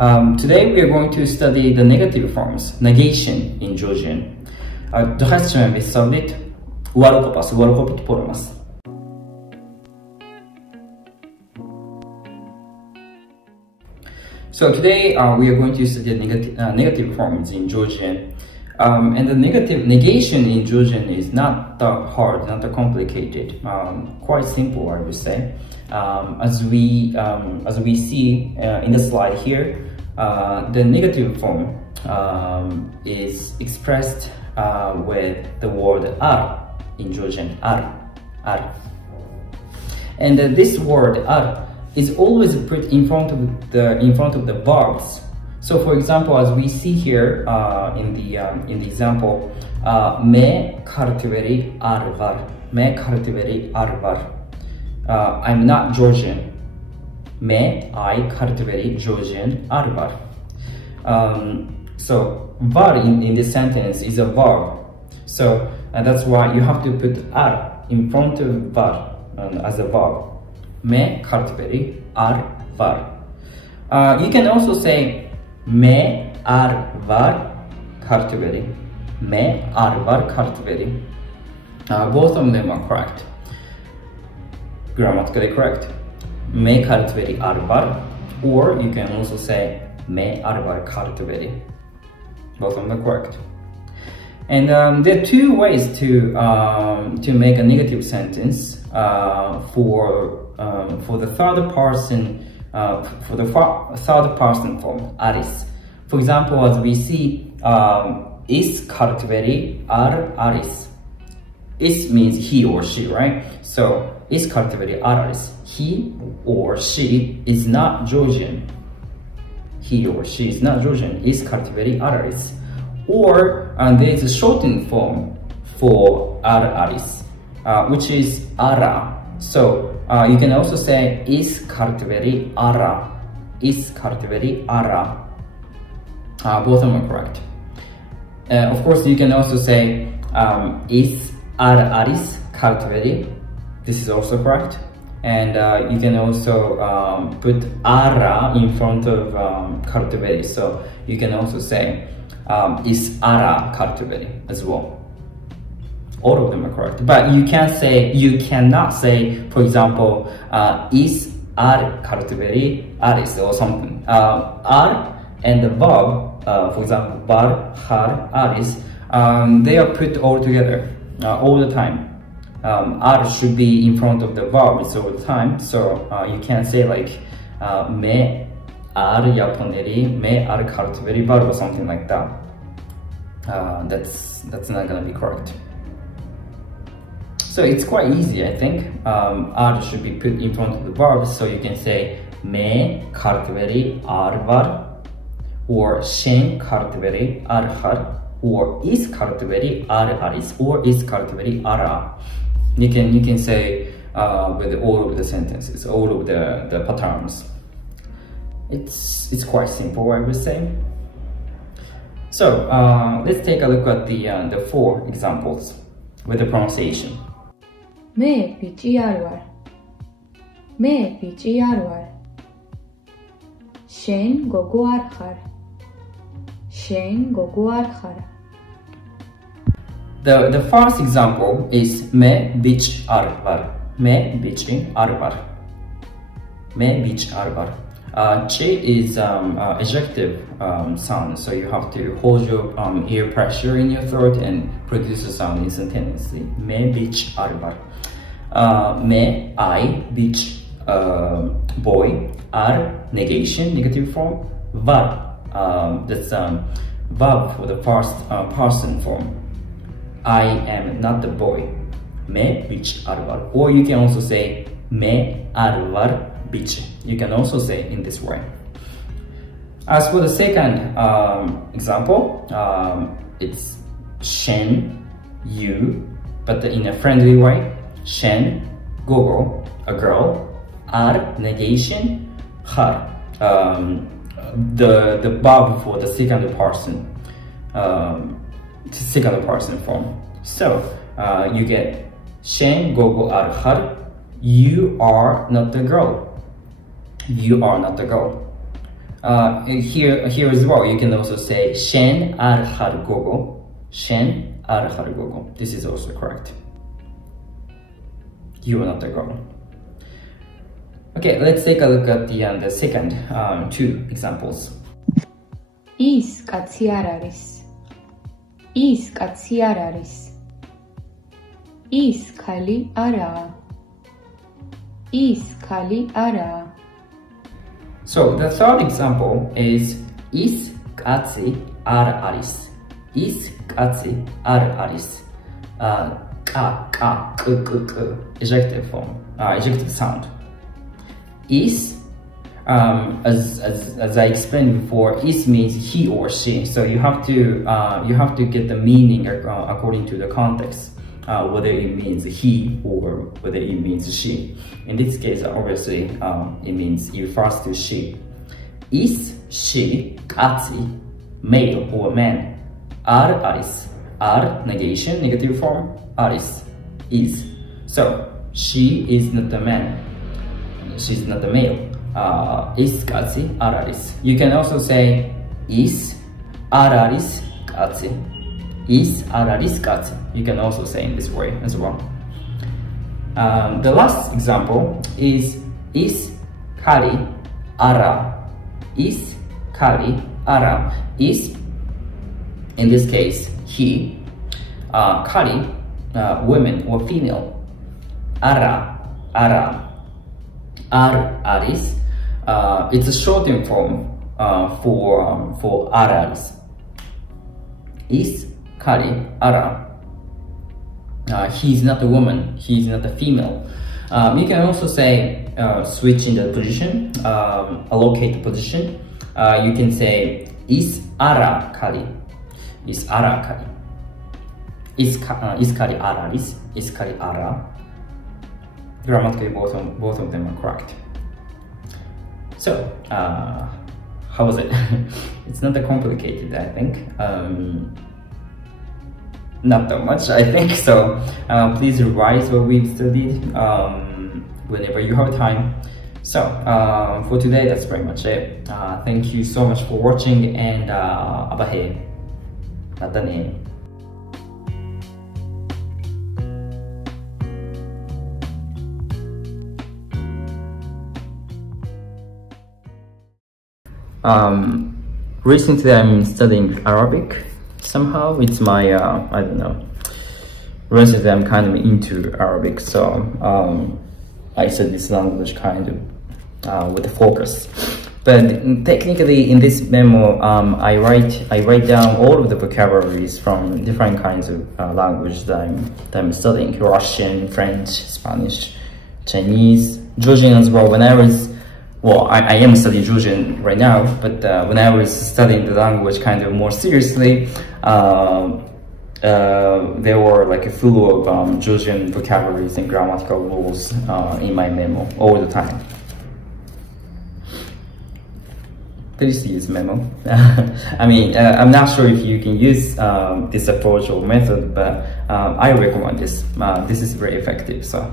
Today we are going to study the negative forms, negation in Georgian. 드하시면 비슷합니다. 우arყოფითი ფორმას. So today we are going to study negative forms in Georgian. And the negation in Georgian is not that hard, not that complicated. Quite simple, I would say. As we see in the slide here, the negative form is expressed with the word ar in Georgian, ar. And this word ar is always put in front of the verbs. So, for example, as we see here in the example, me kartveri arvar, me kartveri arvar. I'm not Georgian. Me I kartveri Georgian arvar. So var in this sentence is a verb. So that's why you have to put ar in front of var as a verb. Me kartveri arvar. You can also say me arvar kartveri. Me arvar kartveri. Both of them are correct. Grammatically correct. Me kartveri arvar, or you can also say me arvar kartveri. Both of them are correct. And there are two ways to make a negative sentence for the third person form aris. For example, as we see, is kartveri ar aris. Is means he or she, right? So is kartveri ar aris. He or she is not Georgian. He or she is not Georgian. Is kartveri ar aris. Or there is a shortened form for ar aris, which is ara. So you can also say is kartveri ara. Is kartveri ara. Both of them are correct. Of course, you can also say is ar aris kartveri. This is also correct. And you can also put ara in front of kartveri. So you can also say is ara kartveri as well. All of them are correct. But you cannot say, for example, is ar kartveri aris or something. Ar and the verb, for example, bar, har, aris, they are put all together all the time. Ar should be in front of the verbs all the time. So you can say like me ar iaponieri, me ar kartveri bar or something like that. That's not gonna be correct. So it's quite easy, I think. Ar should be put in front of the verb, so you can say me kartveri arvar, or shen kartveri arhar, or is kartveri ar aris, or is kartveri ara. You can say with all of the sentences, all of the patterns. It's quite simple, I would say. So let's take a look at the four examples with the pronunciation. Me bichi ar var. Me bichi ar var. Shen gogo ar khar. Shen gogo ar khar. The first example is me bich ar var. Me bichi ar var. Me bich ar var. Ch is ejective sound, so you have to hold your ear pressure in your throat and produce a sound instantaneously. Me bich ar var. Me I bich boy. Ar negation, negative form. Var, that's verb for the first person form. I am not the boy. Me bich ar var. Or you can also say me ar var bich. You can also say in this way. As for the second example, it's shen, you, but in a friendly way. Shen, gogo, a girl. Ar, negation. Har, the verb for the second person form. So you get shen, gogo, ar, har. You are not the girl. You are not the girl. Here as well, you can also say shen al har gogo. Shen al har gogo. This is also correct. You are not the gogo. Okay, let's take a look at the second two examples. ის კაცი არ არის. ის კაცი არ არის. ის ქალი არაა. ის ქალი არაა. So the third example is is კაცი არ არის. is კაცი არ არის. Ejective form, ejective sound. Is, as I explained before, is means he or she. So you have to get the meaning according to the context, whether it means he or whether it means she. In this case, obviously, it refers to she. Is she kati, male or man? Ar aris. Ar negation, negative form. Aris is. So she is not the man. She's not the male. Is kati ar aris. You can also say is ar aris kati. Is ar aris kati. You can also say in this way as well. The last example is kali ara. Is kali ara. Is, in this case, he. Kali, women or female. Ara, ara. Ar aris. It's a shortened form for araris. Is kali ara. He's not a woman. He's not a female. You can also say switch in the position, allocate the position. You can say is ara kali. Is ara kali. Is kali araris. Is kali ara. Grammatically, both of them are correct. So, how was it? It's not that complicated, I think. Not that much, I think. So, please revise what we've studied whenever you have time. So, for today, that's pretty much it. Thank you so much for watching, and abahe. Natane. Recently I'm studying Arabic. Somehow it's my I don't know, recently I'm kind of into Arabic, so I study this language kind of with a focus. But technically in this memo I write down all of the vocabularies from different kinds of language that I'm studying: Russian, French, Spanish, Chinese, Georgian as well. When I was I am studying Georgian right now, but when I was studying the language kind of more seriously, there were like a full of Georgian vocabularies and grammatical rules in my memo all the time. Please use memo. I mean, I'm not sure if you can use this approach or method, but I recommend this. This is very effective. So.